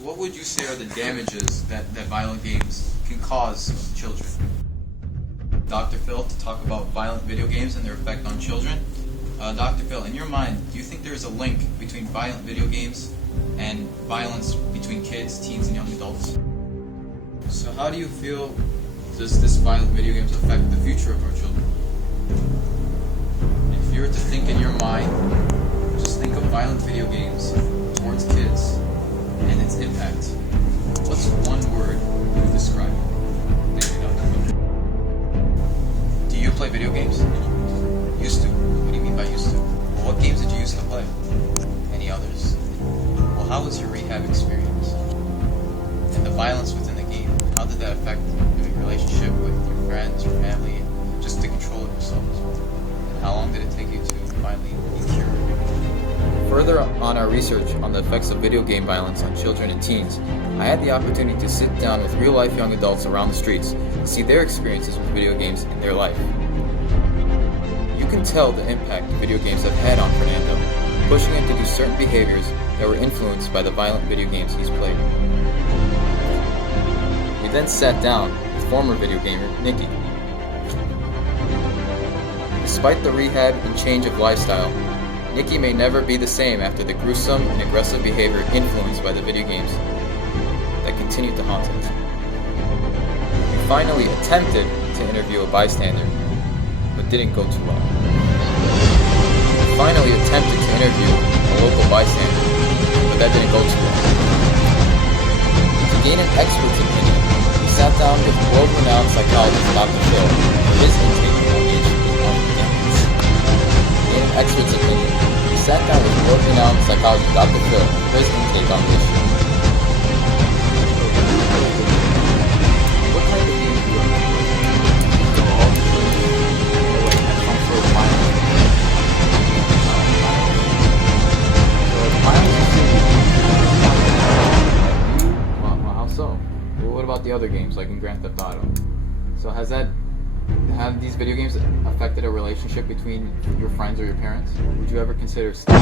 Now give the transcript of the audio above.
So what would you say are the damages that violent games can cause children? Dr. Phil, to talk about violent video games and their effect on children. Dr. Phil, in your mind, do you think there is a link between violent video games and violence between kids, teens, and young adults? So how do you feel does this violent video games affect the future of our children? If you were to think in your mind, just think of violent video games towards kids and its impact. What's one word you would describe it? Thank you, Dr. Phil. Do you play video games? Used to. What do you mean by used to? Well, what games did you used to play? Any others? Well, how was your rehab experience? And the violence within the game, how did that affect your relationship with your friends, your family, just the control of yourself as well? And how long did it take you to finally be cured? Further on our research on the effects of video game violence on children and teens, I had the opportunity to sit down with real-life young adults around the streets and see their experiences with video games in their life. You can tell the impact video games have had on Fernando, pushing him to do certain behaviors that were influenced by the violent video games he's played. We then sat down with former video gamer Nikki. Despite the rehab and change of lifestyle, Nikki may never be the same after the gruesome and aggressive behavior influenced by the video games that continued to haunt him. We finally attempted to interview a bystander, but didn't go too well. We finally attempted to interview a local bystander, but that didn't go too well. To gain an expert's opinion, we sat down with world-renowned psychologist Dr. Phil for his intake on the issue of demons. To gain an expert's opinion, we sat down with world-renowned psychologist Dr. Phil for his intake on the issue. What kind of games do you like? What about the other games, like in Grand Theft Auto? So have these video games affected a relationship between your friends or your parents? Would you ever consider stopping?